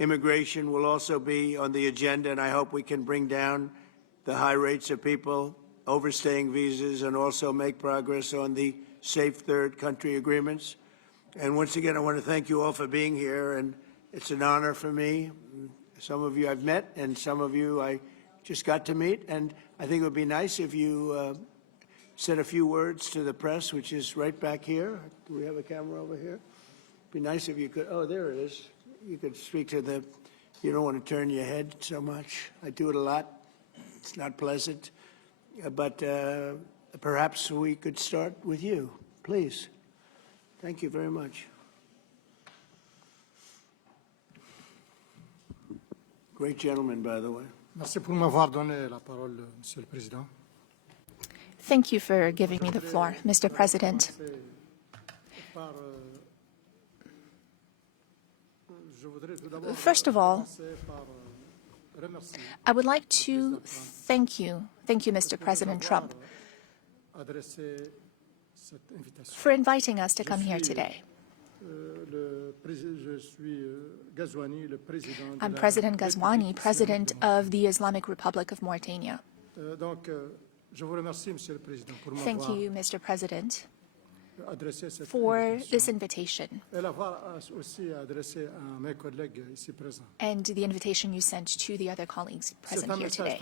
Immigration will also be on the agenda, and I hope we can bring down the high rates of people overstaying visas and also make progress on the safe third country agreements. And once again, I want to thank you all for being here, and it's an honor for me. Some of you I've met, and some of you I just got to meet, and I think it would be nice if you said a few words to the press, which is right back here. Do we have a camera over here? It'd be nice if you could, oh, there it is. You could speak to the, you don't want to turn your head so much. I do it a lot. It's not pleasant. But perhaps we could start with you, please. Thank you very much. Great gentleman, by the way. Merci pour m'avoir donné la parole, Monsieur le Président. Thank you for giving me the floor, Mr. President. First of all, I would like to thank you, Mr. President Trump, for inviting us to come here today. I'm President Ghazouani, President of the Islamic Republic of Mauritania. Thank you, Mr. President, for this invitation and the invitation you sent to the other colleagues present here today.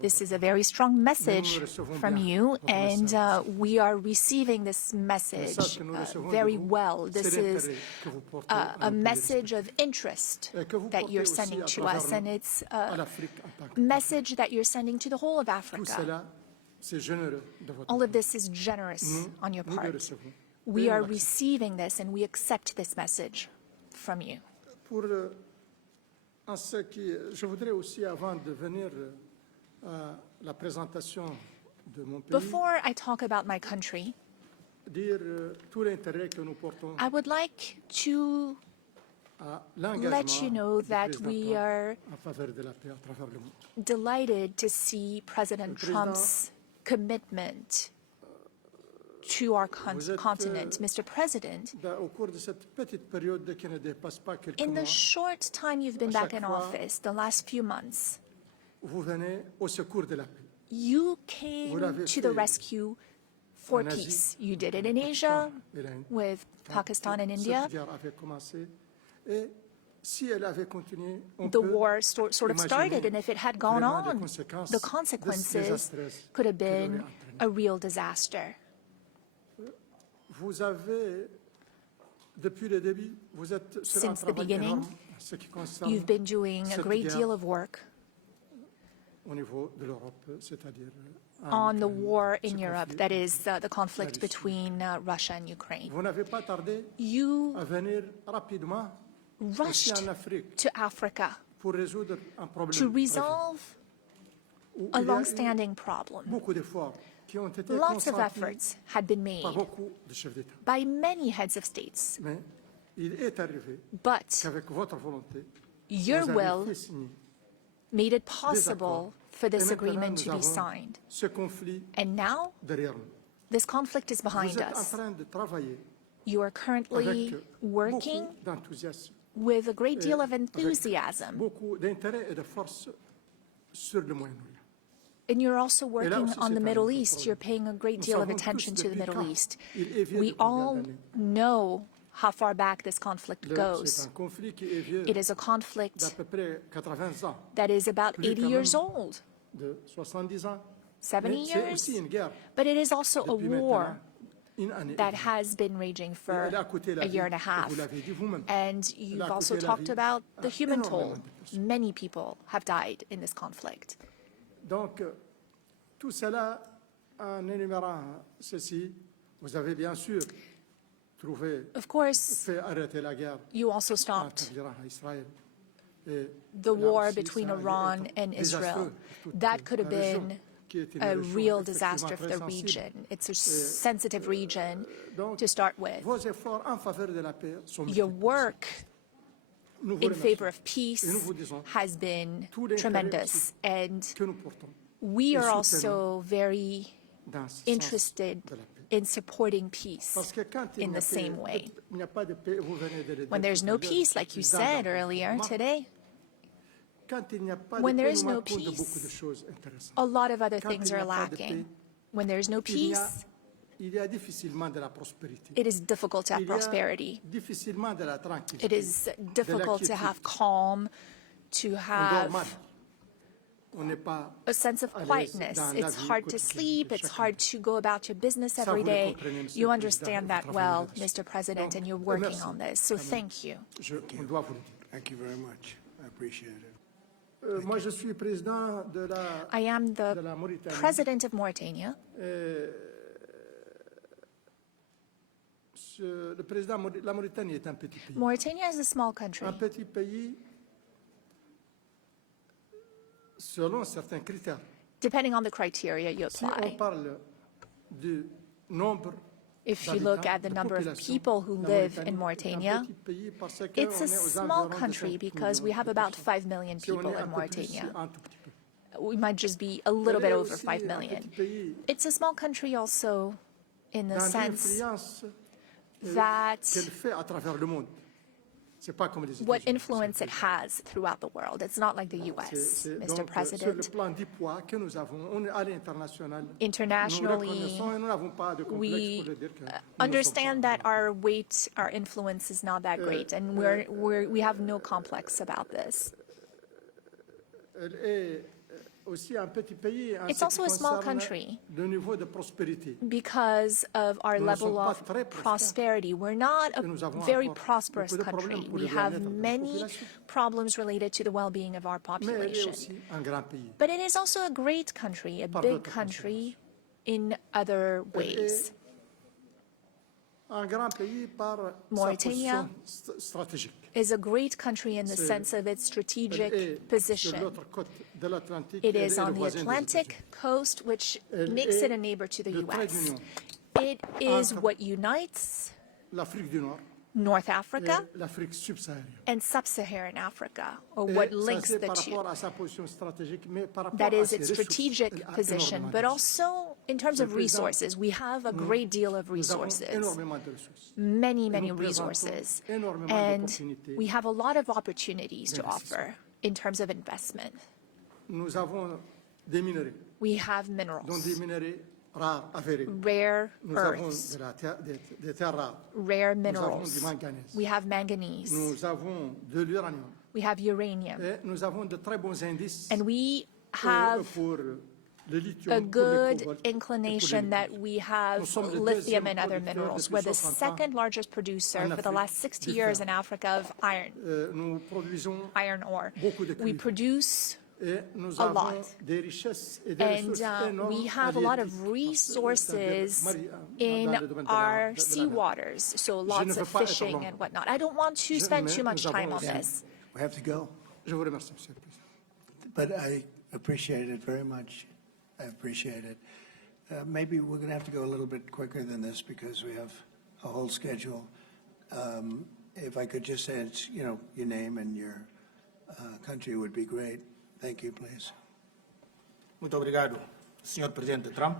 This is a very strong message from you, and we are receiving this message very well. This is a message of interest that you're sending to us, and it's a message that you're sending to the whole of Africa. All of this is generous on your part. We are receiving this and we accept this message from you. Before I talk about my country, I would like to let you know that we are delighted to see President Trump's commitment to our continent. Mr. President, in the short time you've been back in office, the last few months, you came to the rescue for peace. You did it in Asia with Pakistan and India. The war sort of started, and if it had gone on, the consequences could have been a real disaster. Since the beginning, you've been doing a great deal of work on the war in Europe, that is the conflict between Russia and Ukraine. You rushed to Africa to resolve a long-standing problem. Lots of efforts had been made by many heads of states, but your will made it possible for this agreement to be signed. And now, this conflict is behind us. You are currently working with a great deal of enthusiasm. And you're also working on the Middle East. You're paying a great deal of attention to the Middle East. We all know how far back this conflict goes. It is a conflict that is about 80 years old, 70 years, but it is also a war that has been raging for a year and a half. And you've also talked about the human toll. Many people have died in this conflict. Donc, tout cela, en énumérant ceci, vous avez bien sûr trouvé, of course, fait arrêter la guerre you also stopped the war between Iran and Israel. That could have been a real disaster for the region. It's a sensitive region to start with. Your work in favor of peace has been tremendous, and we are also very interested in supporting peace in the same way. When there's no peace, like you said earlier today, quand il n'y a pas de When paix, there is nous no manquons de beaucoup de peace, choses intéressantes. a lot of other Quand things il n'y are a pas de lacking. paix, When there is no peace, il y a difficilement de la prospérité. it is difficult to have Il y a prosperity. difficilement de la tranquillité. It is de la difficult to quiétude. have calm, to On dort have mal. On n'est pas a sense of à l'aise quietness. dans la It's vie hard to quotidienne sleep. de It's chacun. hard to go about your business Ça, every vous le day. comprenez, Monsieur You le Président, understand vous that travaillez well, là-dessus. Mr. President, Donc, and you're working merci. on this. So Quand même. thank you. On doit vous le dire. Thank you very much. I appreciate it. Moi, je suis président de la, I am de the la Mauritanie. president of Mauritania. Le président, la Mauritanie est un petit pays. Mauritania is a small country. Un petit pays selon certains critères. Depending on the criteria you Si on apply. parle du nombre If you look d'habitants, at the de number of population, people who la live Mauritanie in est Mauritania, un petit pays parce que it's on a est aux small environs de country 5 because we millions have de about personnes. 5 million Si on people est un in peu plus, Mauritania. un tout petit peu. We might just be a little Elle bit est over aussi 5 un million. petit pays It's a small country also in the dans sense l'influence that qu'elle fait à travers le monde. C'est pas comme les what États-Unis. influence it has throughout the world. It's not like the U.S., Mr. Donc, sur le President. plan du poids que nous avons, à l'international, nous Internationally, reconnaissons et nous n'avons pas de complexe we pour le dire que nous ne sommes understand pas that our weight, our influence is not that great, and we have no complex about this. Elle est aussi un petit pays en It's ce qui also a small concerne country. le niveau de prospérité. Because of our Nous ne level sommes pas of très prospères. prosperity, we're not a Nous avons very encore prosperous beaucoup de problèmes country. pour We le have bien-être de la many population. problems related to the well-being of our Mais elle est population. aussi un grand pays. But it is also a great country, a Par big d'autres country in other ways. Un grand pays par sa Mauritania position stratégique. is a great country in the C'est- sense of its Elle strategic est sur position. l'autre côte de l'Atlantique. It Elle is est on le the voisin des Atlantic États-Unis. coast, which Elle makes est it a neighbor to the le trait U.S. d'union It is entre what unites l'Afrique du Nord North et Africa l'Afrique subsaharienne. and sub-Saharan Africa, or Et what ça, links c'est the par two. rapport à sa position stratégique, mais par rapport That à is ses its ressources. strategic Elle a position, énormément but de ressources. also in terms of Monsieur le Président, resources. We have a great deal of Nous avons resources, énormément de ressources. many, many nous présentons resources, énormément and d'opportunités we have a lot of opportunities to d'investissement. offer in terms of investment. Nous avons des minerais, We have dont minerals, des minerais rares avérés. rare Nous avons earths, des terres rares. rare Nous avons minerals. du manganèse. We have manganese, Nous avons de l'uranium. we have uranium, Et nous avons de très bons indices and we have pour le lithium, a pour le good cobalt et pour inclination le that nickel. we have Nous sommes le lithium deuxième and other producteur minerals. depuis We're the 60 ans second largest producer en for the Afrique last 60 du years fer. in Africa of iron, Nous produisons iron ore. beaucoup de We cuivre. produce Et nous a avons lot. des richesses et des And ressources énormes we have a lot of halieutiques, resources c'est-à-dire in dans le domaine de our de la sea mer. waters, so lots ne of veux pas être fishing long. and whatnot. I don't want to spend mais too much nous avons time on aussi- this. We have to go, Je vous remercie, Monsieur le Président. but I appreciate it very much. I appreciate it. Maybe we're going to have to go a little bit quicker than this because we have a whole schedule. If I could just say, it's, your name and your country would be great. Thank you, please. Muito obrigado, Sr. Presidente Trump,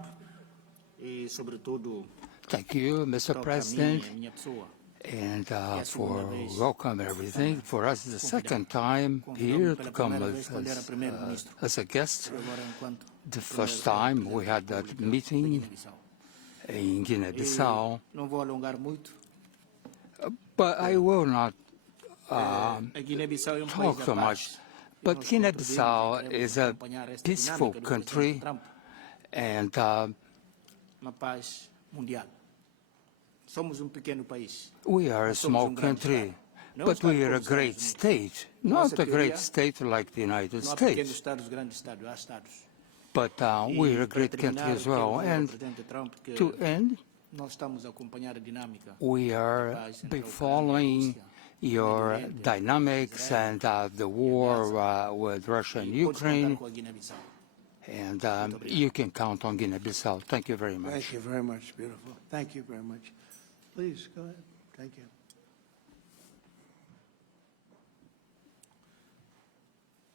e sobretudo Thank you, Mr. para mim, President, a minha pessoa. and a for segunda vez welcome everything. For us, the second time Convidou-me here pela to come primeira vez quando era as, primeiro-ministro. as a guest. Agora, enquanto The first time we had that meeting in Guinea-Bissau, Não vou alongar muito. but I will not A Guiné-Bissau é talk país so da much. paz. E But nós Guinea-Bissau compreendemos e is queremos a acompanhar esta peaceful dinâmica do country, presidente Trump, and uma paz mundial. Somos pequeno país. we are a Nós somos small grande country, Estado. Não but we Estado are a como os great Estados Unidos. state, Nossa not a great teoria, state like the United Não há pequenos States. estados, grandes estados, há estados. But E, we're a para great country terminar, as well. quero dizer ao And presidente Trump que to end, nós estamos a acompanhar a dinâmica. we are paz entre be a Ucrânia e a following Rússia, your Médio Oriente, dynamics Israel, and the war with Russia and E pode contar Ukraine, com a Guiné-Bissau. and you can count on Guinea-Bissau. Thank you very much. Thank you very much. Beautiful. Thank you very much. Please, go ahead. Thank you.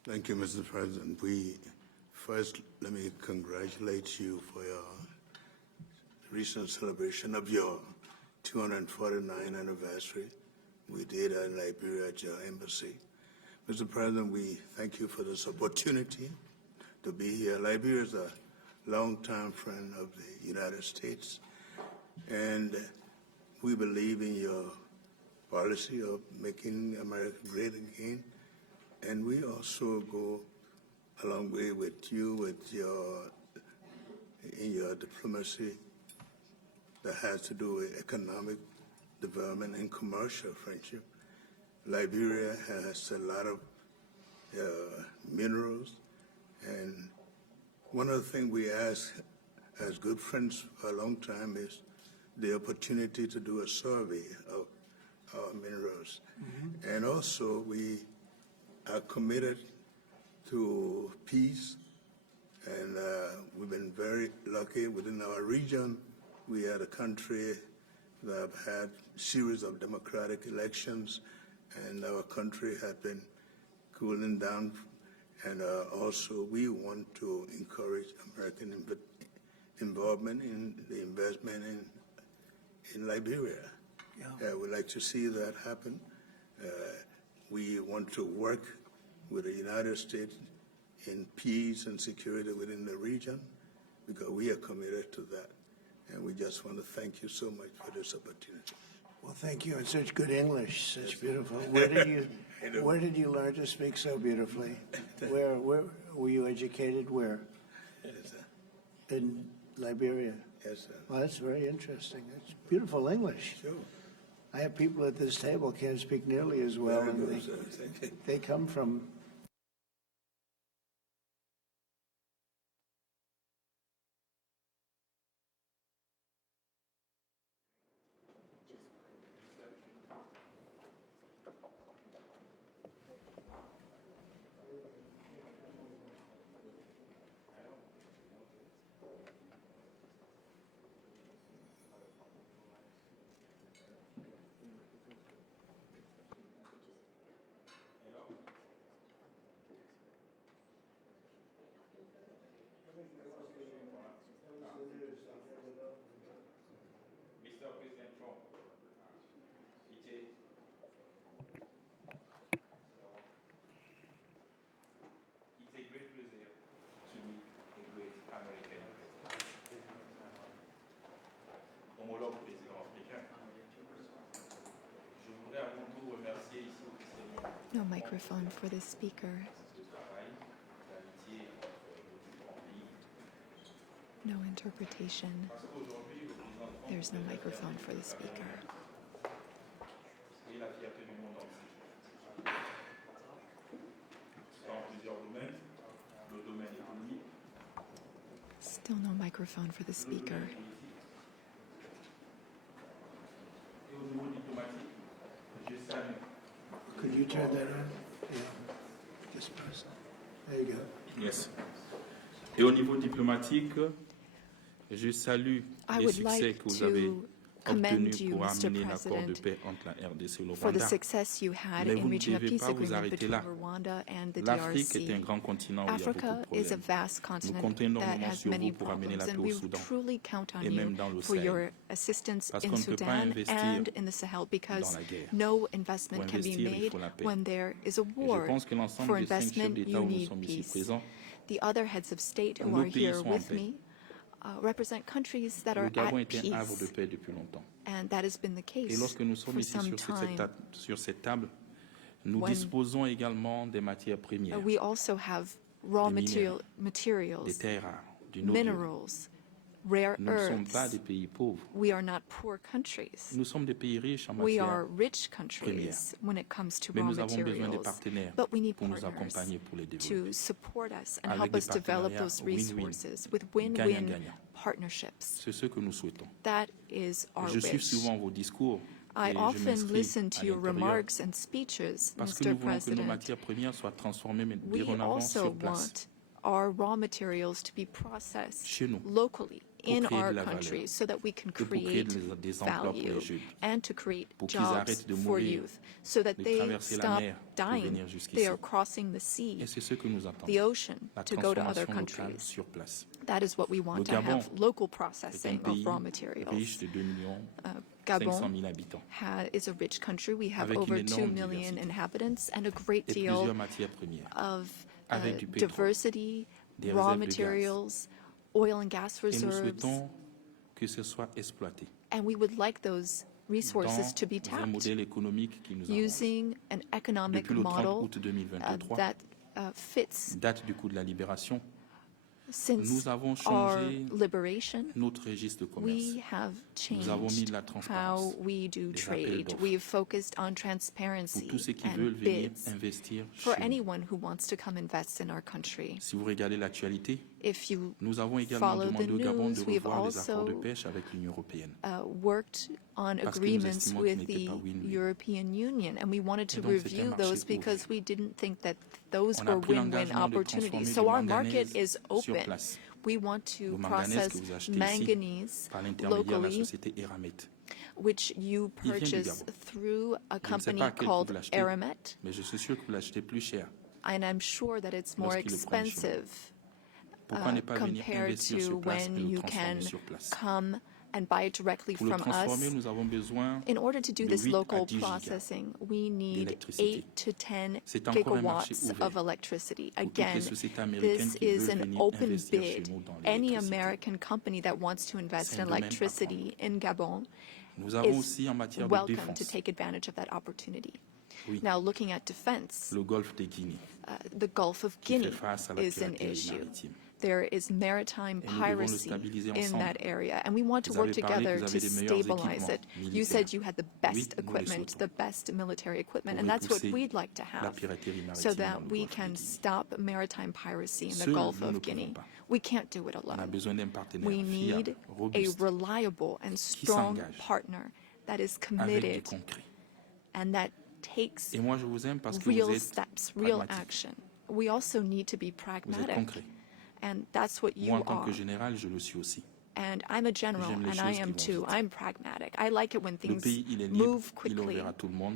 Thank you, Mr. President. First, let me congratulate you for your recent celebration of your 249th anniversary. We did in Liberia at your embassy. Mr. President, we thank you for this opportunity to be here. Liberia is a longtime friend of the United States, and we believe in your policy of making America great again. And we also go a long way with you in your diplomacy that has to do with economic development and commercial friendship. Liberia has a lot of minerals, and one of the things we ask as good friends for a long time is the opportunity to do a survey of our minerals. And also we are committed to peace, and we've been very lucky within our region. We had a country that have had a series of democratic elections, and our country had been cooling down. And also we want to encourage American involvement in the investment in Liberia. We'd like to see that happen. We want to work with the United States in peace and security within the region, because we are committed to that. And we just want to thank you so much for this opportunity. Well, thank you in such good English, such beautiful. Where did you learn to speak so beautifully? Where were you educated? Where? Yes, sir. In Liberia. Yes, sir. Well, that's very interesting. It's beautiful English. Sure. I have people at this table can't speak nearly as well, Very and good, sir. Thank you. they come from No microphone for the speaker. No interpretation. There's no microphone for the speaker. Still no microphone for the speaker. Could you turn that on? Yeah. Just press it. There you go. Yes. Et au niveau diplomatique, je salue I les would succès like que vous avez to commend obtenus you, pour Mr. amener l'accord de President, paix entre la RDC et le for the Rwanda. success you had Mais in vous ne reaching a devez peace pas vous agreement arrêter between là. Rwanda and the L'Afrique est un DRC. grand continent où il y a beaucoup Africa de is a problèmes. vast Nous continent comptons that énormément has sur many vous pour amener problems, la and paix we au Soudan truly count on et même you dans le for Sahel. your assistance Parce in qu'on ne peut pas Sudan investir and in the Sahel, because dans la guerre. no investment Pour can be investir, il made faut la paix. when there is a Et je war. pense que l'ensemble For des 5 chefs investment, d'État you où nous need sommes ici peace. présents, The other heads of state who nos are pays here sont en with paix. me represent countries that are Le Gabon at est un havre de peace, paix depuis longtemps. and that has been the Et case lorsque nous sommes for ici some time. sur cette table, nous When disposons également des matières premières, We also have raw Des minéraux, des materials, terres rares, du noble. minerals, rare Nous ne sommes pas earths. des pays pauvres. We are not poor countries. Nous sommes des pays riches en We matière, are rich countries when it comes to mais raw nous avons besoin de materials. partenaires But we need pour nous partners accompagner pour les to développer. support us and Avec help des us develop partenariats those win-win, resources with win-win gagnant-gagnant. partnerships. C'est ce que nous souhaitons. That is our Je suis wish. souvent vos discours I et je often m'inscris listen à to your l'intérieur remarks and speeches, parce que Mr. nous voulons que nos President. matières premières soient transformées We dorénavant also sur place. want our raw materials to be processed Chez nous. locally in créer our de la valeur, countries so that we can et pour créer create des emplois pour value les jeunes, and to create pour qu'ils jobs arrêtent de for mourir, youth so that de they traverser la stop mer pour dying. venir jusqu'ici. They are crossing the sea, Et c'est ce que nous attendons, the ocean, la to go to other transformation locale countries. sur place. That is what we want Le to Gabon have, local est un processing pays of raw riche materials. de 2 millions Gabon 500 000 habitants, is a rich country. We have avec over une 2 énorme million diversité inhabitants and a great et deal plusieurs matières premières, of avec du pétrole, diversity, des raw réserves de gaz. materials, oil and gas Et nous reserves, souhaitons que ce soit exploité and we would like those resources to be dans un tapped modèle économique qui nous arrange. using an economic Depuis le 30 model août 2023, that fits date du coup de la libération, since nous avons our changé liberation. notre registre de commerce. We have Nous avons mis changed de la how transparence, we do des appels trade. d'offres. We've focused on Pour transparency tous ceux qui and veulent venir bids investir for chez nous. anyone who wants to come invest in our country. Si vous regardez l'actualité, If you nous avons également follow the demandé au Gabon de news, we've revoir les accords de also pêche avec l'Union européenne. worked on Parce que nous agreements estimons with qu'ils n'étaient the pas win-win. European Union, and we wanted to Et donc, c'est un review marché those because ouvert. we didn't think that those On a were pris win-win l'engagement de opportunities. transformer So du our market manganèse is sur open. place. We want to Le manganèse que process vous achetez ici manganese par l'intermédiaire de la locally, société Eramet. which you Il vient du purchase Gabon. through a Je ne sais company pas à quel prix called vous l'achetez, Aramet, mais je suis sûr que vous l'achetez plus cher. and I'm sure that it's more Lorsqu'ils le prennent chez nous. expensive Pourquoi ne pas venir compared investir to sur place et when le you transformer can sur place? come and buy it directly Pour le from transformer, us. nous avons besoin In order to do de this 8 à local 10 gigas processing, we need d'électricité. 8 to 10 C'est encore un marché gigawatts ouvert of electricity. pour toutes les Again, sociétés américaines this qui is veulent an venir open investir chez bid. nous dans Any l'électricité. American company that wants to invest C'est in un domaine à electricity in Gabon Nous avons is aussi en matière de welcome défense to take advantage of that opportunity. Oui. Now, looking at defense, le golfe de Guinée, the Gulf of qui fait Guinea face à la is an piraterie issue. maritime. There is maritime Et nous devons le piracy stabiliser in ensemble. that area, and we want to Vous work avez parlé together que vous to avez les meilleurs stabilize it. équipements You militaires. said you had the Oui, best nous le equipment, souhaitons. the best military equipment, Pour and that's what repousser we'd like to la have, piraterie maritime so dans that le we golfe de can Guinée. stop maritime piracy in the Seuls, Gulf nous ne of Guinea. pouvons pas. We can't do it On a alone. besoin d'un partenaire We need fiable, a robuste, reliable and strong s'engage partner that is avec du committed concret. and that takes Et moi, je vous aime parce que real vous êtes steps, real pragmatique. action. We also need to be Vous êtes pragmatic, concret. and that's what you Moi, en tant are. que général, je le suis aussi. And I'm a general, J'aime les and I choses am qui vont too. vite. I'm pragmatic. I like it when Le things pays, il est libre, move il est quickly. ouvert à tout le monde.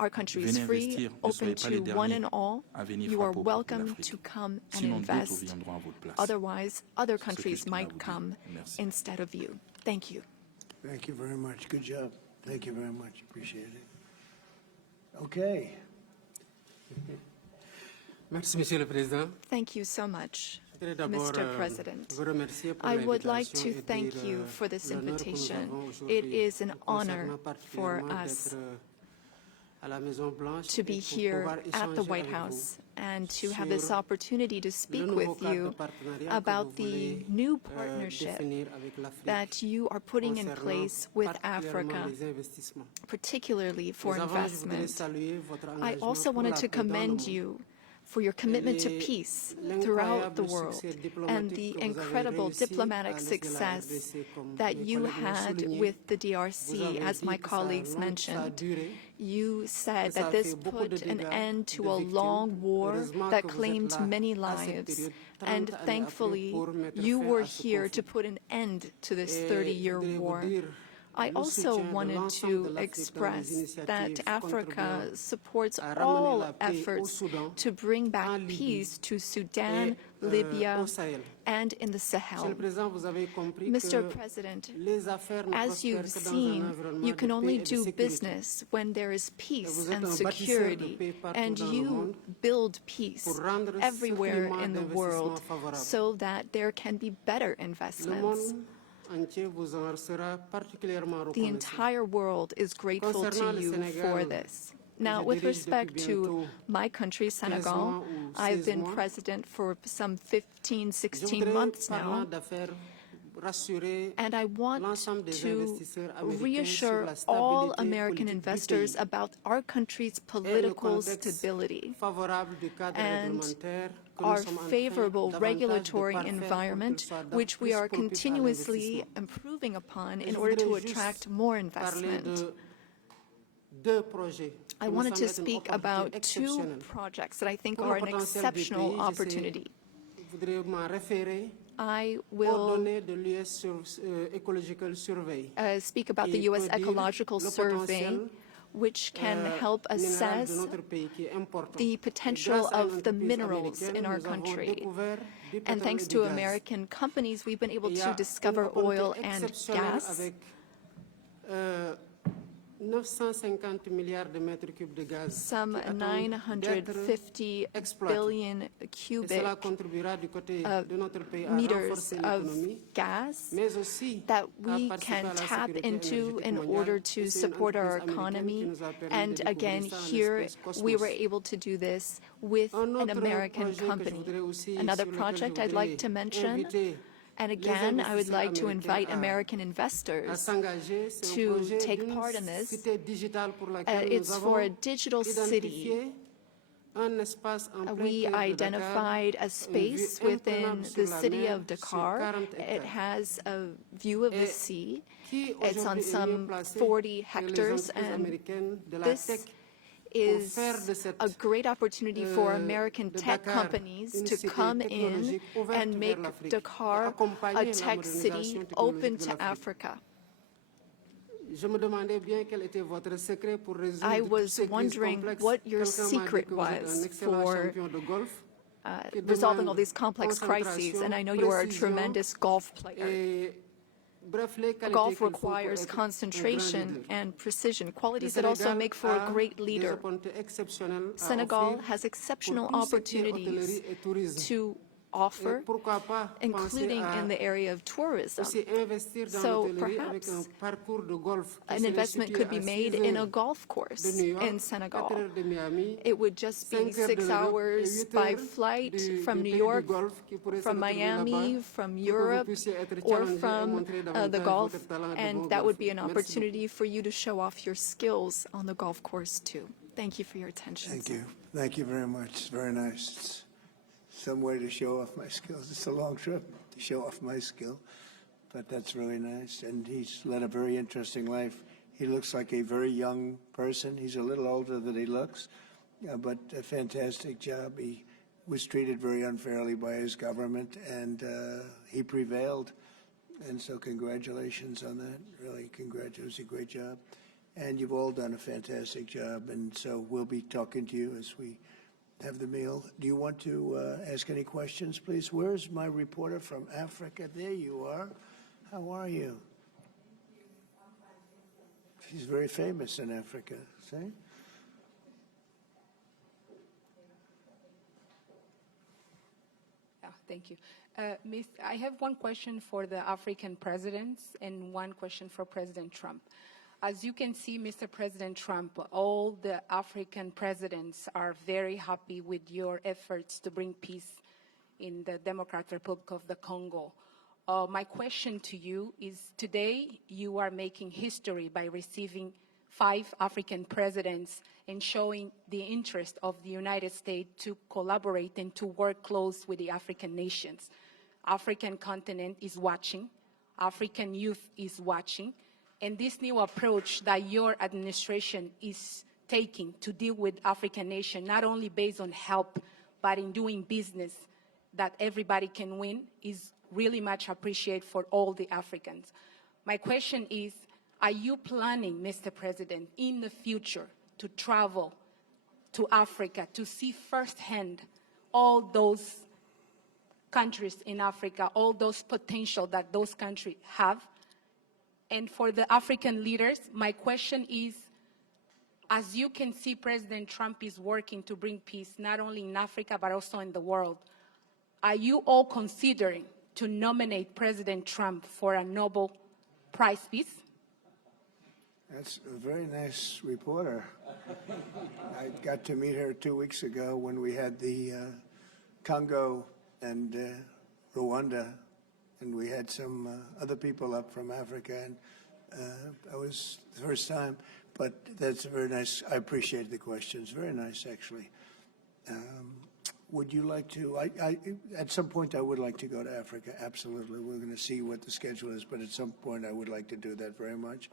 Our country is Venez free, investir, ne open soyez pas les to one derniers and all. à venir You are frapper aux portes de welcome l'Afrique. to come and Sinon, d'autres invest. viendront à votre place. Otherwise, other C'est ce que countries je tenais à might vous dire. come Merci. instead of you. Thank you. Thank you very much. Good job. Thank you very much. Appreciate it. Okay. Merci, Monsieur le Président. Thank you so much, Je voudrais d'abord Mr. President. vous remercier pour I would like l'invitation to et thank dire, you for this l'honneur que nous invitation. avons aujourd'hui It is an honor concernant for particulièrement us d'être, à la Maison Blanche to be et pour here pouvoir at the échanger White avec House and to sur have this opportunity to speak le nouveau with cadre you de partenariat que about vous the voulez, new partnership définir avec l'Afrique that you are putting in concernant place with particulièrement Africa, les investissements. particularly for Mais avant, je voudrais investment. saluer votre I engagement also pour wanted la to paix dans le commend monde. you for your commitment to peace throughout the world and the incredible diplomatic success that you had with the DRC, as my colleagues mentioned. You said that this put an end to a long war that claimed many lives, and thankfully you were here to put an end to this 30-year war. I also wanted to express that Africa supports all efforts to bring back peace to Sudan, Libya, and in the Sahel. Mr. President, as you've seen, you can only do business when there is peace and security, and you build peace everywhere in the world so that there can be better investments. The entire world is grateful to you for this. Now, with respect to my country, Senegal, I've been president for some 15, 16 months now, and I want to reassure all American investors about our country's political stability and our favorable regulatory environment, which we are continuously improving upon in order to attract more investment. I wanted to speak about two projects that I think are an exceptional opportunity. I will coordonnées de l'US Ecological Survey. speak about the Et U.S. peut dire Ecological le Survey, potentiel, which can help minéral de assess notre pays qui est important. the Et potential grâce à une of the entreprise minerals in américaine, our nous avons country. découvert du And pétrole thanks et du to gaz. American companies, we've been able Et il y a to une discover opportunité oil and exceptionnelle gas. avec 950 milliards de mètres cubes de gaz Some qui attendent d'être 950 exploités. billion Et cubic cela contribuera du côté de notre pays à meters renforcer of l'économie, gas mais aussi that à we participer can à la tap sécurité into énergétique in mondiale. order Et to c'est une support our entreprise américaine qui economy. nous a permis And de again, découvrir ça en here espèce we were cosmos. able to do this with Un an autre American projet que je company. voudrais aussi, Another sur lequel project je I'd like to voudrais mention, inviter and les again, I would investisseurs like to américains invite à American investors s'engager. C'est un to projet take d'une part in this. cité digitale pour laquelle nous It's for avons a digital city. identifié un espace en plein We cœur de Dakar, identified a une vue space within imprenable the sur la city mer of sur Dakar. 40 It hectares. has a view of the Et sea. qui It's on aujourd'hui est mieux some placé 40 que les hectares, entreprises and américaines de la this tech is faire de cette, a great opportunity for American de tech Dakar companies une to cité come in technologique ouverte and vers make l'Afrique et Dakar a accompagner la tech city modernisation open technologique de to l'Afrique. Africa. Je me demandais bien quel était votre secret pour résoudre I toutes was ces crises wondering complexes. what your Quelqu'un m'a dit secret que vous êtes un was excellent for champion de golf qui resolving all demande these complex crises, and I know you are a précision tremendous golf player. et bref, les qualités Golf qu'il faut pour requires être un grand concentration leader. and precision, Le qualities that also Sénégal make for a a great des leader. opportunités exceptionnelles à Senegal offrir has exceptional pour tout ce qui est opportunities hôtellerie et tourisme. to Et offer, pourquoi pas penser including à in the area of tourism. aussi investir dans So l'hôtellerie avec un perhaps parcours de golf qui an serait investment situé could be à made 6 in a heures golf de course New York, in 4 Senegal. heures de Miami, It would just 5 be heures de 6 l'Europe et hours 8 by heures flight from des New pays York, du Golfe qui pourraient from se retrouver là-bas Miami, from pour que vous Europe, puissiez être or challengé et from montrer the davantage Gulf, votre talent de and bon that would be golfeur. an Merci opportunity for you to show off your skills on the golf course too. Thank you for your attention. Thank you. Thank you very much. It's very nice. It's some way to show off my skills. It's a long trip to show off my skill, but that's really nice. And he's led a very interesting life. He looks like a very young person. He's a little older than he looks, but a fantastic job. He was treated very unfairly by his government, and he prevailed. And so congratulations on that. Really, congratulations. It was a great job. And you've all done a fantastic job. And so we'll be talking to you as we have the meal. Do you want to ask any questions, please? Where's my reporter from Africa? There you are. How are you? She's very famous in Africa, see? Thank you. I have one question for the African presidents and one question for President Trump. As you can see, Mr. President Trump, all the African presidents are very happy with your efforts to bring peace in the Democratic Republic of the Congo. My question to you is, today you are making history by receiving 5 African presidents and showing the interest of the United States to collaborate and to work close with the African nations. African continent is watching, African youth is watching, and this new approach that your administration is taking to deal with African nations, not only based on help, but in doing business that everybody can win, is really much appreciated for all the Africans. My question is, are you planning, Mr. President, in the future to travel to Africa to see firsthand all those countries in Africa, all those potential that those countries have? And for the African leaders, my question is, as you can see, President Trump is working to bring peace not only in Africa, but also in the world. Are you all considering to nominate President Trump for a Nobel Prize Peace? That's a very nice reporter. I got to meet her 2 weeks ago when we had the Congo and Rwanda, and we had some other people up from Africa, and that was the first time. But that's very nice. I appreciate the questions. Very nice, actually. Would you like to, at some point I would like to go to Africa, absolutely. We're going to see what the schedule is, but at some point I would like to do that very much.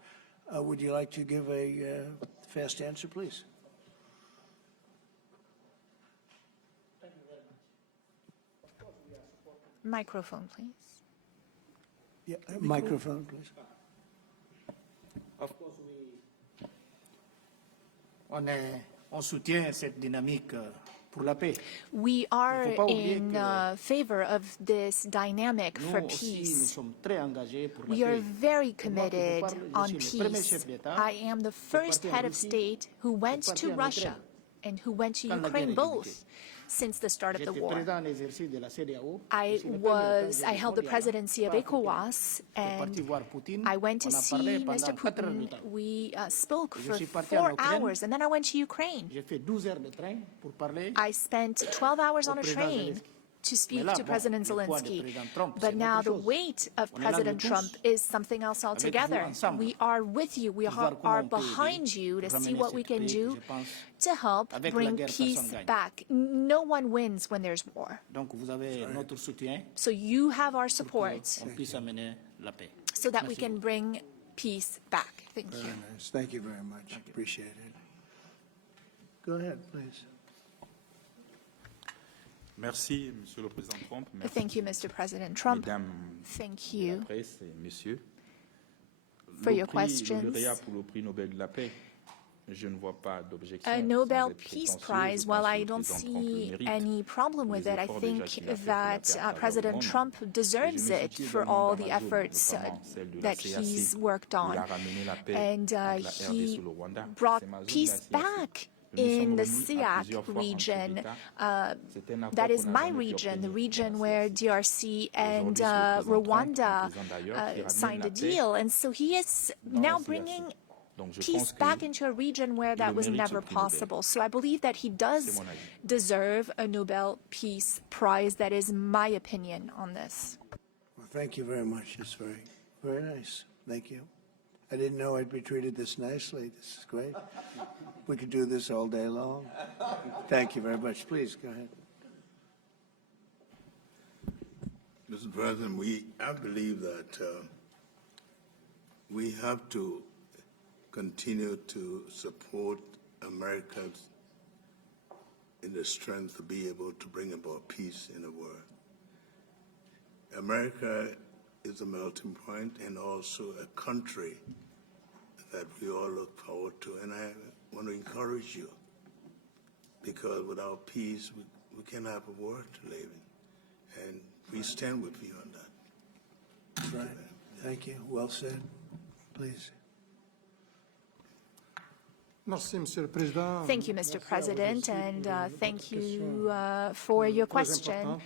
Would you like to give a fast answer, please? Microphone, please. Yeah, microphone, please. Of course, on soutient cette dynamique pour la paix. We are Il faut pas oublier in que favor of this dynamic for Nous aussi, nous peace. sommes très engagés pour la We are paix. very Et moi, qui vous committed parle, je on suis le premier peace. chef d'État I am the first parti en head of Russie, state who went parti to en Russia Ukraine. and who went to Quand la Ukraine guerre a débuté. both since the start of the J'étais war. président en exercice de la CEDEAO. I Et c'est le premier temps que held j'ai the répondu à presidency of la Africaine. ECOWAS, J'étais parti and voir Poutine. I went to On a see parlé Mr. pendant 4 heures de Putin. temps. We spoke Et je for suis parti en 4 Ukraine. hours, and then I went to Ukraine. J'ai fait 12 heures de train pour parler. I spent 12 hours au on a président train Zelensky. to speak Mais là, to bon, President le poids de Zelensky. président Trump, But c'est now autre the chose. weight of On est là, President nous tous, Trump is something else avec vous altogether. ensemble, We are with you. We pour voir are comment on peut behind aider you to pour see ramener what we cette can paix do que je pense, to help avec la bring guerre, peace personne gagne. back. No one wins when there's war. Donc vous avez notre soutien So you have our pour support qu'on puisse amener la paix. so that we Merci can beaucoup. bring peace back. Thank you. Very nice. Thank you very much. Appreciate it. Go ahead, please. Merci, Monsieur le Président Trump. Merci, Thank you, Mr. President Trump. Mesdames Thank de la you presse et messieurs. for your Le questions. lauréat pour le prix Nobel de la paix, je ne vois pas d'objection. A sans Nobel être Peace prétentieux, Prize, je well, pense que I le don't président Trump le see mérite any problem pour with les it. I efforts think déjà qu'il a fait pour la that paix à travers President le Trump monde. deserves Et je me it situe for également all dans the ma zone, efforts notamment celle de la that CAC, he's worked où on. il a ramené la paix And entre la RDC he et le Rwanda. brought C'est ma zone, peace la CAC. back Nous nous in sommes the remis à SEAC plusieurs fois en chef region. d'État. C'est un accord That is qu'on n'a my jamais pu region, the obtenir region dans la where CAC. DRC and Aujourd'hui, c'est le président Trump, Rwanda un président d'ailleurs, qui ramène signed la a paix deal. And so he is dans la now CAC. bringing Donc je peace pense que back into a region where il that was mérite ce never prix Nobel. possible. So I believe that he C'est does mon avis. deserve a Nobel Peace Prize. That is my opinion on this. Well, thank you very much. It's very, very nice. Thank you. I didn't know I'd be treated this nicely. This is great. We could do this all day long. Thank you very much. Please, go ahead. Mr. President, I believe that we have to continue to support America in the strength to be able to bring about peace in the world. America is a melting point and also a country that we all look forward to. And I want to encourage you, because without peace, we can't have a world to live in. And we stand with you on that. That's right. Thank you. Well said. Please. Merci, Monsieur le Président. Thank you, Mr. President, and thank you for your question.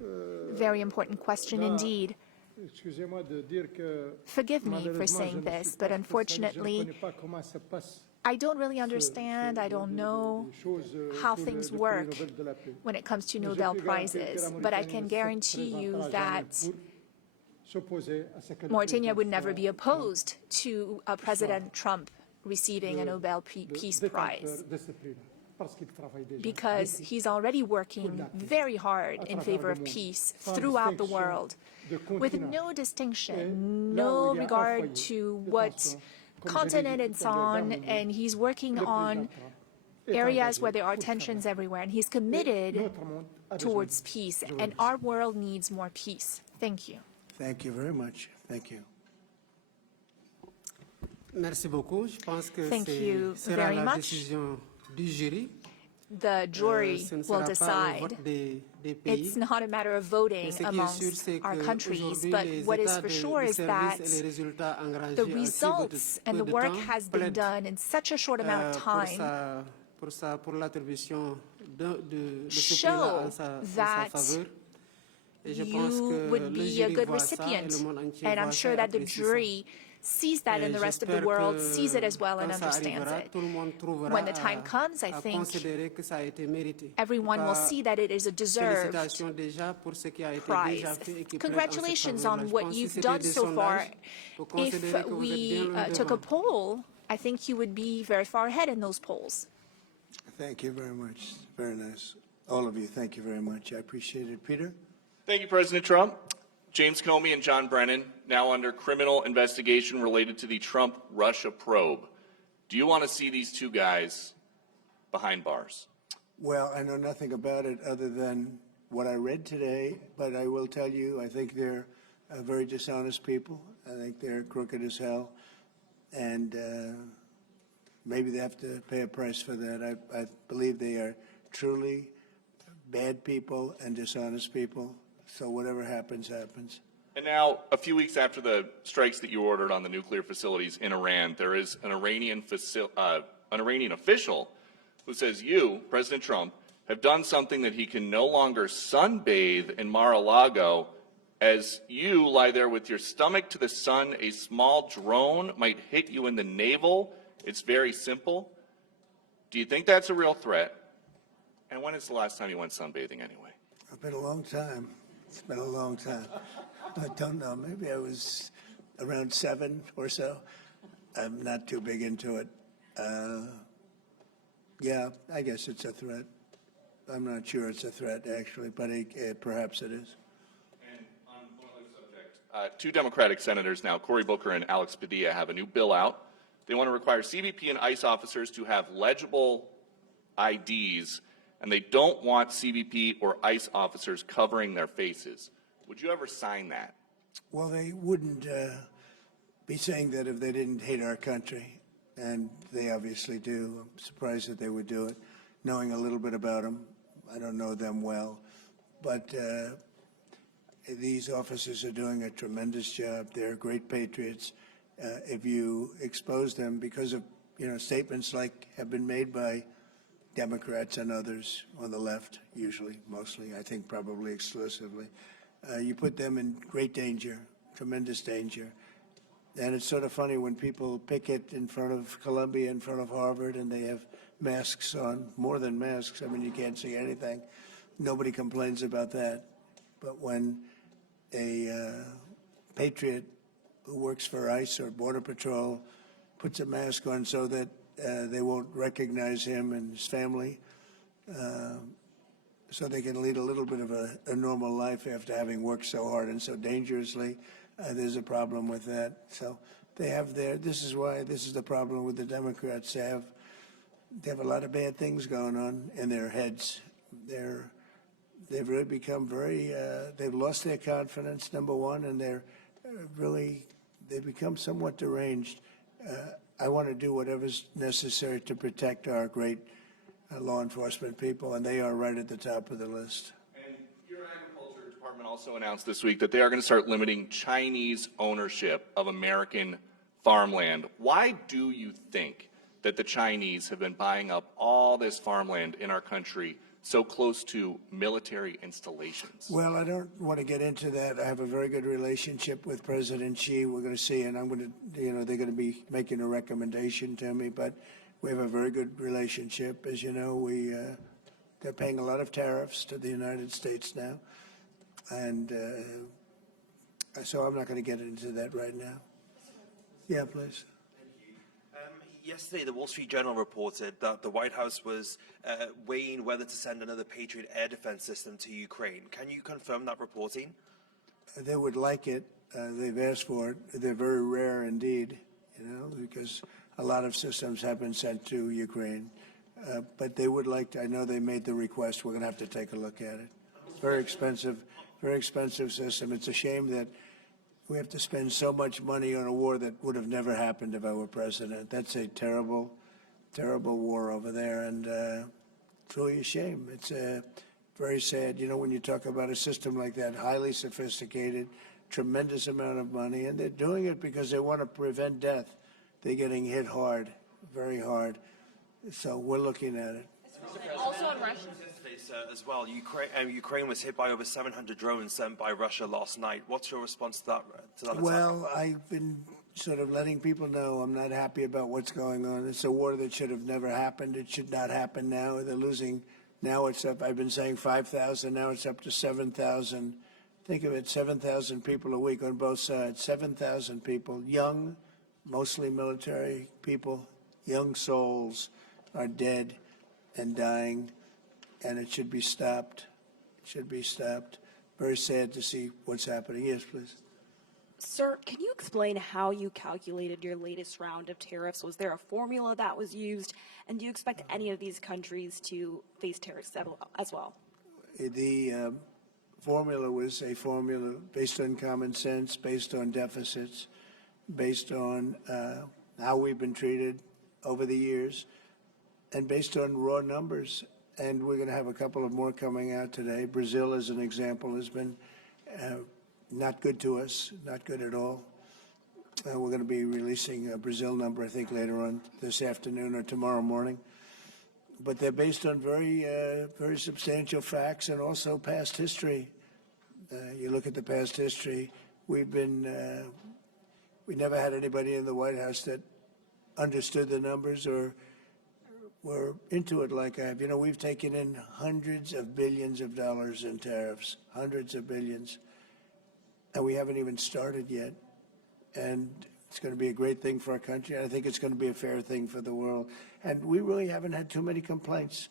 Very important question indeed. Excusez-moi de dire que Forgive me for malheureusement, saying je ne this, suis but pas spécialiste, je ne unfortunately, connais pas comment ça passe I don't really understand, I don't know les choses how sur things le prix work Nobel de la paix. when it comes to Mais je Nobel peux garantir que Prizes, la but I Mauritanie can ne se guarantee you présentera that jamais pour s'opposer à ce que le Mauritania président would never be soit opposed to President Trump receiving a Nobel Peace le Prize, détenteur de ce prix-là, parce qu'il travaille déjà because beaucoup. he's already working very hard in favor of peace throughout the world, with no distinction, no regard to what continent it's on, and he's working on areas where there are tensions everywhere, and he's committed towards peace, and our world needs more peace. Thank you. Thank you very much. Thank you. Merci beaucoup. Je pense que Thank you sera very la much. décision du jury. The jury Ce ne will sera pas le decide. vote des pays. It's not a matter of voting Mais ce qui est sûr, amongst c'est our countries, qu'aujourd'hui, but les what is états for de sure is that service et les résultats engrangés the en si results peu and de the work temps has been plaident, done in such a short amount of time pour l'attribution de ce show prix-là en sa that faveur. Et je pense you que would le be a jury good voit ça et recipient. le monde entier And voit I'm ça sure et that the apprécie ça. jury sees that and the rest of the J'espère world que sees it as well and quand ça understands arrivera, it. tout le monde trouvera When the time comes, I à think considérer que ça a été mérité. everyone will see that it is a deserved Félicitations déjà pour ce qui a été prize. déjà fait et qui plaide en cette Congratulations faveur-là. on Je what pense que you've si done c'était des so far. sondages, vous If considérez que vous êtes bien we loin took a devant. poll, I think you would be very far ahead in those polls. Thank you very much. Very nice. All of you, thank you very much. I appreciate it. Peter? Thank you, President Trump. James Comey and John Brennan, now under criminal investigation related to the Trump-Russia probe. Do you want to see these two guys behind bars? Well, I know nothing about it other than what I read today, but I will tell you, I think they're very dishonest people. I think they're crooked as hell, and maybe they have to pay a price for that. I believe they are truly bad people and dishonest people. So whatever happens, happens. And now, a few weeks after the strikes that you ordered on the nuclear facilities in Iran, there is an Iranian official who says you, President Trump, have done something that he can no longer sunbathe in Mar-a-Lago. As you lie there with your stomach to the sun, a small drone might hit you in the navel. It's very simple. Do you think that's a real threat? And when is the last time you went sunbathing anyway? It's been a long time. It's been a long time. I don't know. Maybe I was around 7 or so. I'm not too big into it. Yeah, I guess it's a threat. I'm not sure it's a threat, actually, but perhaps it is. And on one other subject, 2 Democratic senators now, Cory Booker and Alex Padilla, have a new bill out. They want to require CBP and ICE officers to have legible IDs, and they don't want CBP or ICE officers covering their faces. Would you ever sign that? Well, they wouldn't be saying that if they didn't hate our country, and they obviously do. I'm surprised that they would do it, knowing a little bit about them. I don't know them well, but these officers are doing a tremendous job. They're great patriots. If you expose them because of statements like have been made by Democrats and others on the left, usually, mostly, I think probably exclusively, you put them in great danger, tremendous danger. And it's sort of funny when people picket in front of Columbia, in front of Harvard, and they have masks on, more than masks. I mean, you can't see anything. Nobody complains about that. But when a patriot who works for ICE or Border Patrol puts a mask on so that they won't recognize him and his family, so they can lead a little bit of a normal life after having worked so hard and so dangerously, there's a problem with that. So they have this is the problem with the Democrats. They have a lot of bad things going on in their heads. They've really become they've lost their confidence, number one, and they've become somewhat deranged. I want to do whatever's necessary to protect our great law enforcement people, and they are right at the top of the list. And your Agriculture Department also announced this week that they are going to start limiting Chinese ownership of American farmland. Why do you think that the Chinese have been buying up all this farmland in our country so close to military installations? Well, I don't want to get into that. I have a very good relationship with President Xi. We're going to see, and I'm going to, they're going to be making a recommendation to me, but we have a very good relationship. As you know, they're paying a lot of tariffs to the United States now, and so I'm not going to get into that right now. Yeah, please. Yesterday, the Wall Street Journal reported that the White House was weighing whether to send another Patriot air defense system to Ukraine. Can you confirm that reporting? They would like it. They've asked for it. They're very rare indeed, because a lot of systems have been sent to Ukraine. But they would like to. I know they made the request. We're going to have to take a look at it. Very expensive system. It's a shame that we have to spend so much money on a war that would have never happened if I were president. That's a terrible, terrible war over there, and truly a shame. It's very sad. When you talk about a system like that, highly sophisticated, tremendous amount of money, and they're doing it because they want to prevent death. They're getting hit hard, very hard. So we're looking at it. Also on Russia. As well, Ukraine was hit by over 700 drones sent by Russia last night. What's your response to that attack? Well, I've been sort of letting people know I'm not happy about what's going on. It's a war that should have never happened. It should not happen now. They're losing. Now it's up. I've been saying 5,000. Now it's up to 7,000. Think of it, 7,000 people a week on both sides. 7,000 people, young, mostly military people, young souls are dead and dying. And it should be stopped. It should be stopped. Very sad to see what's happening. Yes, please. Sir, can you explain how you calculated your latest round of tariffs? Was there a formula that was used? And do you expect any of these countries to face tariffs as well? The formula was a formula based on common sense, based on deficits, based on how we've been treated over the years, and based on raw numbers. And we're going to have a couple of more coming out today. Brazil, as an example, has been not good to us, not good at all. We're going to be releasing a Brazil number, I think, later on this afternoon or tomorrow morning. But they're based on very substantial facts and also past history. You look at the past history, we never had anybody in the White House that understood the numbers or were into it like I have. You know, we've taken in hundreds of billions of dollars in tariffs, hundreds of billions, and we haven't even started yet. And it's going to be a great thing for our country. And I think it's going to be a fair thing for the world. And we really haven't had too many complaints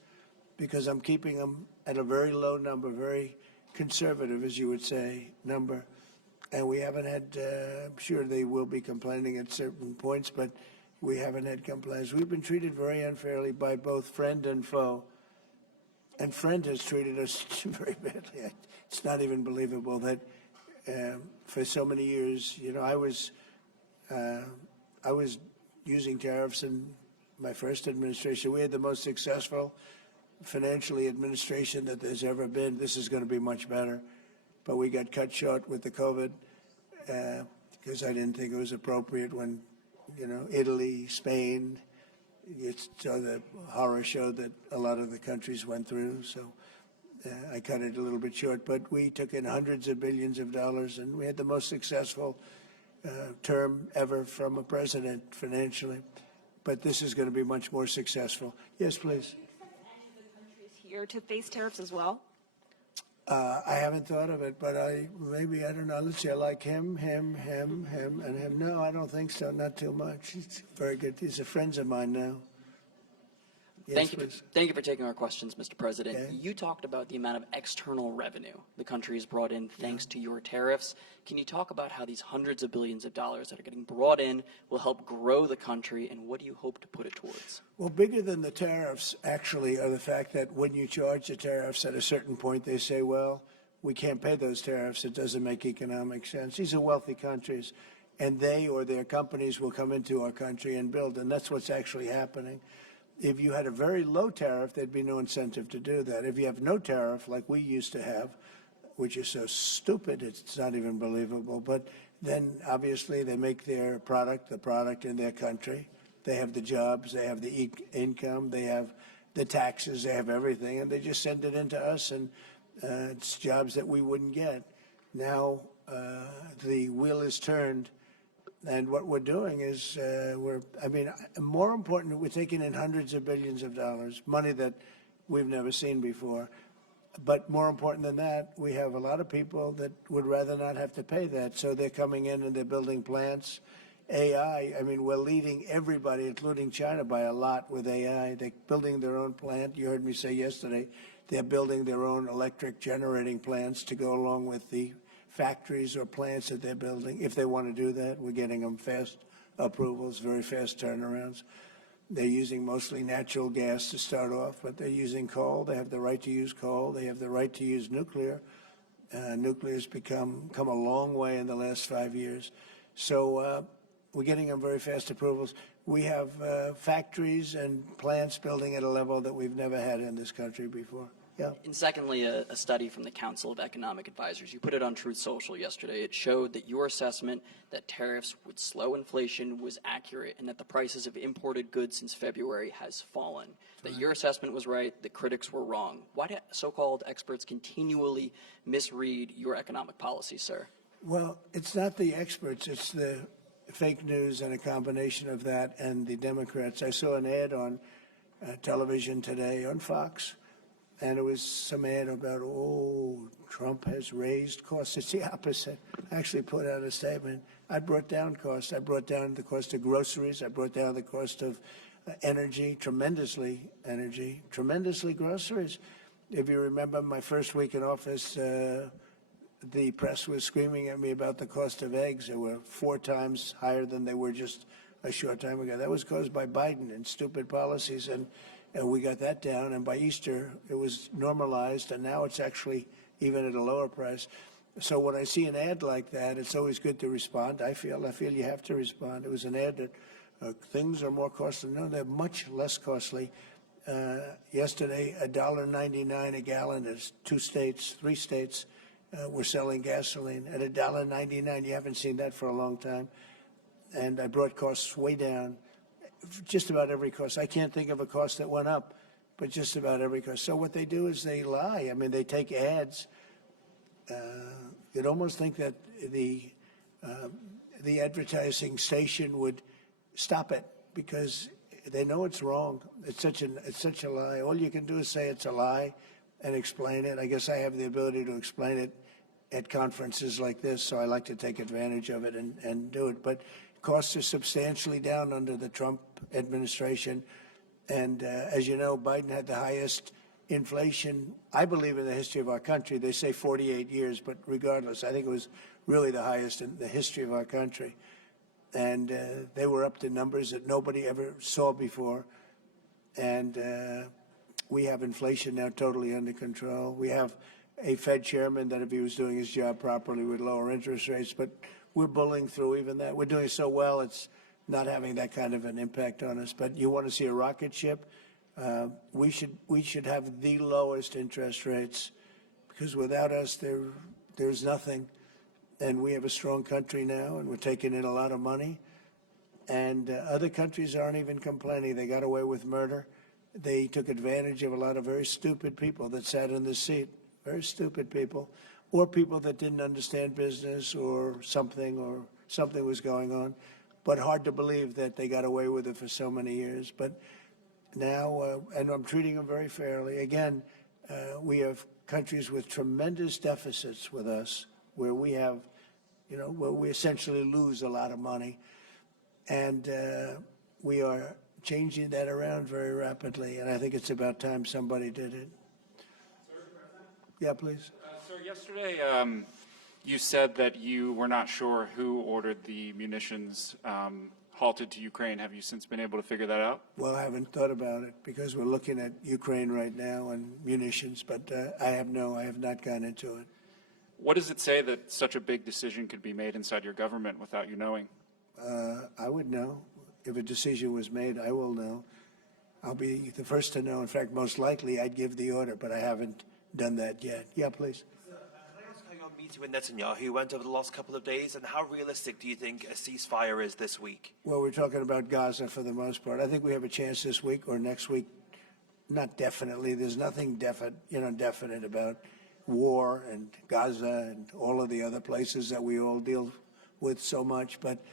because I'm keeping them at a very low number, very conservative, as you would say, number. And we haven't had, I'm sure they will be complaining at certain points, but we haven't had complaints. We've been treated very unfairly by both friend and foe. And friend has treated us very badly. It's not even believable that for so many years, you know, I was using tariffs in my first administration. We had the most successful financially administration that there's ever been. This is going to be much better. But we got cut short with the COVID because I didn't think it was appropriate when, you know, Italy, Spain, you saw the horror show that a lot of the countries went through. So I cut it a little bit short. But we took in hundreds of billions of dollars, and we had the most successful term ever from a president financially. But this is going to be much more successful. Yes, please. Do you expect any of the countries here to face tariffs as well? I haven't thought of it, but I don't know. Let's see, I like him, and him. No, I don't think so. Not too much. He's very good. These are friends of mine now. Yes, Thank you for taking our questions, Mr. President. Okay. You talked about the amount of external revenue the country has brought in thanks to your tariffs. Can you talk about how these hundreds of billions of dollars that are getting brought in will help grow the country, and what do you hope to put it towards? Well, bigger than the tariffs, actually, are the fact that when you charge the tariffs at a certain point, they say, well, we can't pay those tariffs. It doesn't make economic sense. These are wealthy countries, and they or their companies will come into our country and build, and that's what's actually happening. If you had a very low tariff, there'd be no incentive to do that. If you have no tariff, like we used to have, which is so stupid, it's not even believable, but then obviously they make their product, the product in their country. They have the jobs, they have the income, they have the taxes, they have everything, and they just send it into us, and it's jobs that we wouldn't get. Now the wheel is turned. And what we're doing is more important, we're taking in hundreds of billions of dollars, money that we've never seen before. But more important than that, we have a lot of people that would rather not have to pay that. So they're coming in and they're building plants. AI, we're leading everybody, including China, by a lot with AI. They're building their own plant. You heard me say yesterday, they're building their own electric generating plants to go along with the factories or plants that they're building. If they want to do that, we're getting them fast approvals, very fast turnarounds. They're using mostly natural gas to start off, but they're using coal. They have the right to use coal. They have the right to use nuclear. Nuclear's come a long way in the last 5 years. So we're getting them very fast approvals. We have factories and plants building at a level that we've never had in this country before. Yeah. And secondly, a study from the Council of Economic Advisors. You put it on Truth Social yesterday. It showed that your assessment that tariffs would slow inflation was accurate, and that the prices of imported goods since February has fallen. That your assessment was right, the critics were wrong. Why do so-called experts continually misread your economic policy, sir? Well, it's not the experts. It's the fake news and a combination of that and the Democrats. I saw an ad on television today on Fox. And it was some ad about, Trump has raised costs. It's the opposite. I actually put out a statement. I brought down costs. I brought down the cost of groceries. I brought down the cost of energy, tremendously groceries. If you remember my first week in office, the press was screaming at me about the cost of eggs. They were 4 times higher than they were just a short time ago. That was caused by Biden and stupid policies. And We got that down, and by Easter, it was normalized, and now it's actually even at a lower price. So when I see an ad like that, it's always good to respond. I feel you have to respond. It was an ad that things are more costly. No, they're much less costly. Yesterday, $1.99 a gallon. There's 2 states, 3 states were selling gasoline at $1.99. You haven't seen that for a long time. And I brought costs way down. Just about every cost. I can't think of a cost that went up, but just about every cost. So what they do is they lie. I mean, they take ads. You'd almost think that the advertising station would stop it because they know it's wrong. It's such a lie. All you can do is say it's a lie and explain it. I guess I have the ability to explain it at conferences like this, so I like to take advantage of it and do it. But costs are substantially down under the Trump administration. And as you know, Biden had the highest inflation, I believe, in the history of our country. They say 48 years, but regardless, I think it was really the highest in the history of our country. And they were up to numbers that nobody ever saw before. And we have inflation now totally under control. We have a Fed chairman that if he was doing his job properly would lower interest rates, but we're bullying through even that. We're doing so well, it's not having that kind of an impact on us. But you want to see a rocket ship? We should have the lowest interest rates, because without us, there's nothing. And we have a strong country now, and we're taking in a lot of money. And other countries aren't even complaining. They got away with murder. They took advantage of a lot of very stupid people that sat in this seat, very stupid people, or people that didn't understand business or something was going on. But hard to believe that they got away with it for so many years. But now, and I'm treating them very fairly. Again, we have countries with tremendous deficits with us, where we have, where we essentially lose a lot of money. And we are changing that around very rapidly. And I think it's about time somebody did it. Yeah, please. Sir, yesterday you said that you were not sure who ordered the munitions halted to Ukraine. Have you since been able to figure that out? Well, I haven't thought about it because we're looking at Ukraine right now and munitions, but I have not gone into it. What does it say that such a big decision could be made inside your government without you knowing? I would know. If a decision was made, I will know. I'll be the first to know. In fact, most likely I'd give the order, but I haven't done that yet. Yeah, please. Can I ask how your meeting with Netanyahu went over the last couple of days, and how realistic do you think a ceasefire is this week? Well, we're talking about Gaza for the most part. I think we have a chance this week or next week. Not definitely. There's nothing definite about war and Gaza and all of the other places that we all deal with so much. But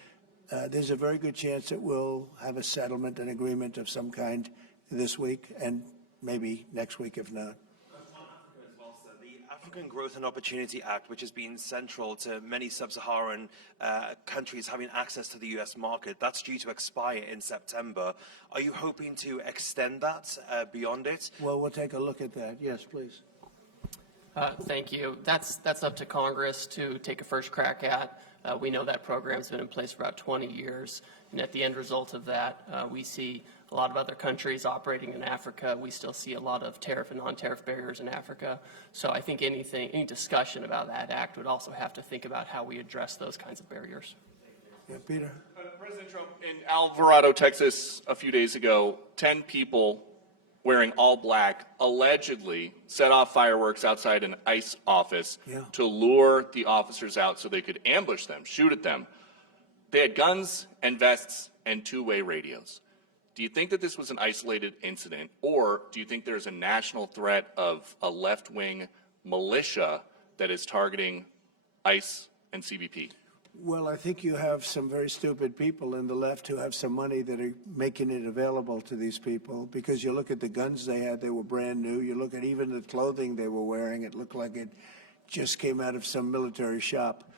there's a very good chance that we'll have a settlement, an agreement of some kind this week, and maybe next week if not. The African Growth and Opportunity Act, which has been central to many sub-Saharan countries having access to the U.S. market, that's due to expire in September. Are you hoping to extend that beyond it? Well, we'll take a look at that. Yes, please. Thank you. That's up to Congress to take a first crack at. We know that program's been in place for about 20 years, and at the end result of that, we see a lot of other countries operating in Africa. We still see a lot of tariff and non-tariff barriers in Africa. So I think any discussion about that act would also have to think about how we address those kinds of barriers. Yeah, Peter. President Trump, in Alvarado, Texas, a few days ago, 10 people wearing all black allegedly set off fireworks outside an ICE office to lure the officers out so they could ambush them, shoot at them. They had guns and vests and two-way radios. Do you think that this was an isolated incident, or do you think there's a national threat of a left-wing militia that is targeting ICE and CBP? Well, I think you have some very stupid people in the left who have some money that are making it available to these people, because you look at the guns they had, they were brand new. You look at even the clothing they were wearing, it looked like it just came out of some military shop.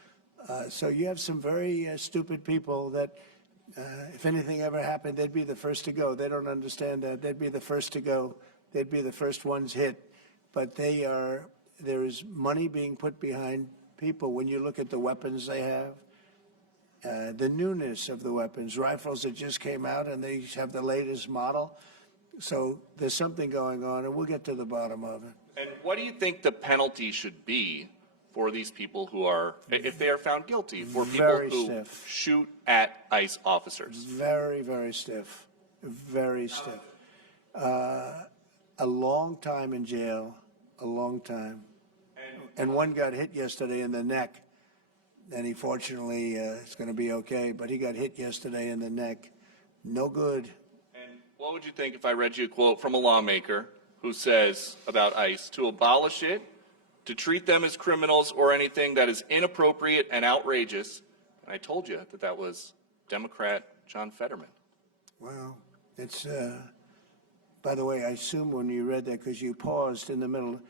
So you have some very stupid people that if anything ever happened, they'd be the first to go. They don't understand that. They'd be the first to go. They'd be the first ones hit. But there is money being put behind people. When you look at the weapons they have, the newness of the weapons, rifles that just came out and they have the latest model. So there's something going on, and we'll get to the bottom of it. And what do you think the penalty should be for these people who are, if they are found guilty, for people Very who stiff. shoot at ICE officers? Very, very stiff. Very stiff. A long time in jail, a long time. And one got hit yesterday in the neck, and he fortunately is going to be okay, but he got hit yesterday in the neck. No good. And what would you think if I read you a quote from a lawmaker who says about ICE to abolish it, to treat them as criminals or anything that is inappropriate and outrageous? And I told you that that was Democrat John Fetterman. Well, it's, by the way, I assume when you read that, because you paused in the middle,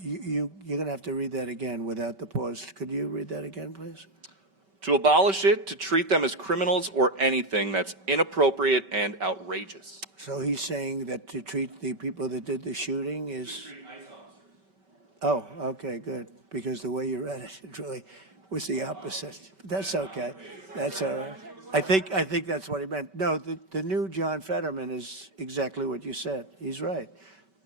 you're going to have to read that again without the pause. Could you read that again, please? To abolish it, to treat them as criminals or anything that's inappropriate and outrageous. So he's saying that to treat the people that did the shooting is... Oh, okay, good. Because the way you read it, it really was the opposite. That's okay. That's all right. I think that's what he meant. No, the new John Fetterman is exactly what you said. He's right.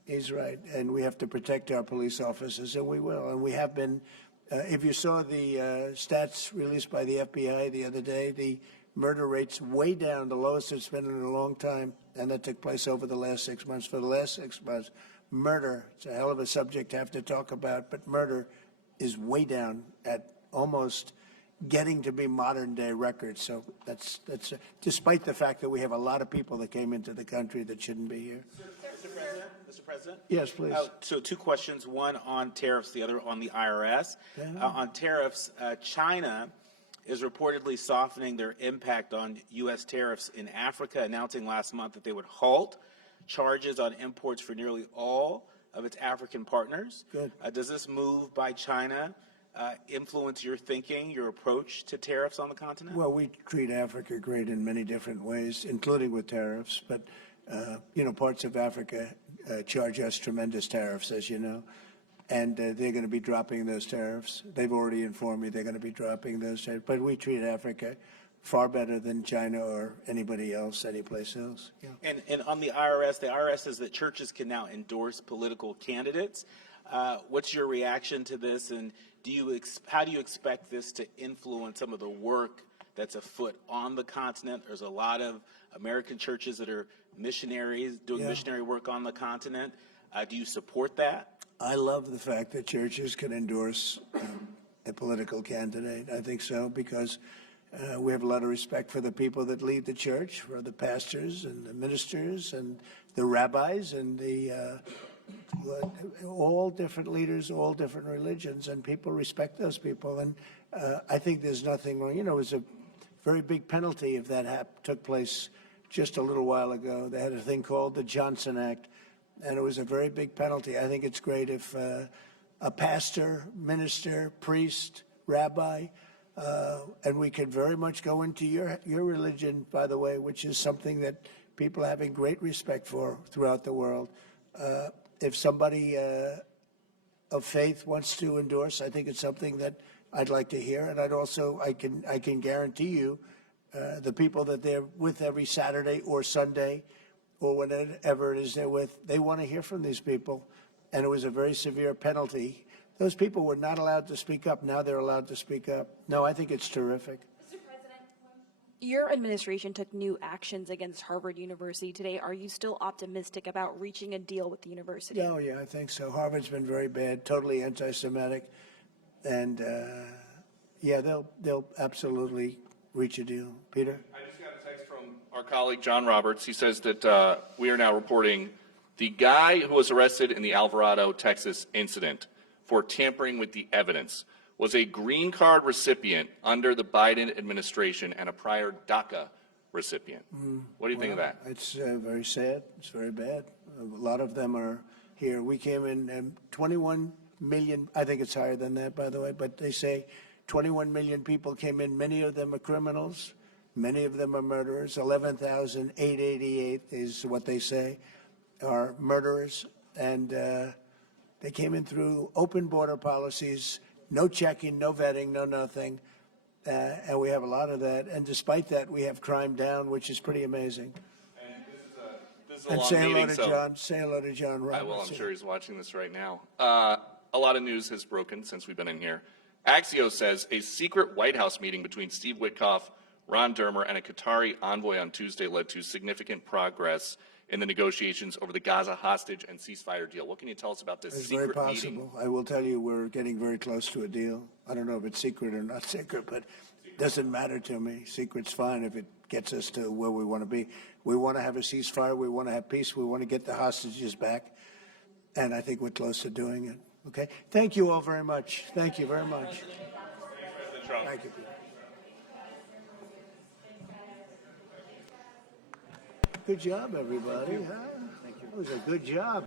He's right. And we have to protect our police officers, and we will. And we have been. If you saw the stats released by the FBI the other day, the murder rate's way down, the lowest it's been in a long time, and that took place over the last 6 months. For the last 6 months, murder, it's a hell of a subject to have to talk about, but murder is way down at almost getting to be modern-day records. So that's despite the fact that we have a lot of people that came into the country that shouldn't be here. Mr. President? Yes, please. So two questions, one on tariffs, the other on the IRS. On tariffs, China is reportedly softening their impact on U.S. tariffs in Africa, announcing last month that they would halt charges on imports for nearly all of its African partners. Good. Does this move by China influence your thinking, your approach to tariffs on the continent? Well, we treat Africa great in many different ways, including with tariffs. But, you know, parts of Africa charge us tremendous tariffs, as you know. And they're going to be dropping those tariffs. They've already informed me they're going to be dropping those tariffs. But we treat Africa far better than China or anybody else, anyplace else. Yeah. And on the IRS says that churches can now endorse political candidates. What's your reaction to this, and how do you expect this to influence some of the work that's afoot on the continent? There's a lot of American churches that are missionaries doing missionary work on the continent. Do you support that? I love the fact that churches can endorse a political candidate. I think so, because we have a lot of respect for the people that lead the church, for the pastors and the ministers and the rabbis and the all different leaders, all different religions, and people respect those people. And I think there's nothing wrong. You know, it was a very big penalty if that took place just a little while ago. They had a thing called the Johnson Act, and it was a very big penalty. I think it's great if a pastor, minister, priest, rabbi, and we could very much go into your religion, by the way, which is something that people are having great respect for throughout the world. If somebody of faith wants to endorse, I think it's something that I'd like to hear, and I can guarantee you, the people that they're with every Saturday or Sunday, or whatever it is they're with, they want to hear from these people, and it was a very severe penalty. Those people were not allowed to speak up. Now they're allowed to speak up. No, I think it's terrific. Mr. President, your administration took new actions against Harvard University today. Are you still optimistic about reaching a deal with the university? Oh, yeah, I think so. Harvard's been very bad, totally anti-Semitic, and yeah, they'll absolutely reach a deal. Peter? I just got a text from our colleague John Roberts. He says that we are now reporting the guy who was arrested in the Alvarado, Texas incident for tampering with the evidence was a green card recipient under the Biden administration and a prior DACA recipient. What do you think of that? It's very sad. It's very bad. A lot of them are here. We came in 21 million. I think it's higher than that, by the way, but they say 21 million people came in. Many of them are criminals. Many of them are murderers. 11,888 is what they say are murderers. And they came in through open border policies, no checking, no vetting, no nothing. And we have a lot of that. And despite that, we have crime down, which is pretty amazing. And this This is a And long say hello meeting, to so John. Say hello to John Roberts. I will. I'm sure he's watching this right now. A lot of news has broken since we've been in here. Axios says a secret White House meeting between Steve Witkoff, Ron Dermer, and a Qatari envoy on Tuesday led to significant progress in the negotiations over the Gaza hostage and ceasefire deal. What can you tell us about this It's very secret possible. meeting? I will tell you we're getting very close to a deal. I don't know if it's secret or not secret, but it doesn't matter to me. Secret's fine if it gets us to where we want to be. We want to have a ceasefire. We want to have peace. We want to get the hostages back. And I think we're close to doing it. Okay? Thank you all very much. Thank you very much. Thank you, Peter. Good job, everybody. Huh? That was a good job.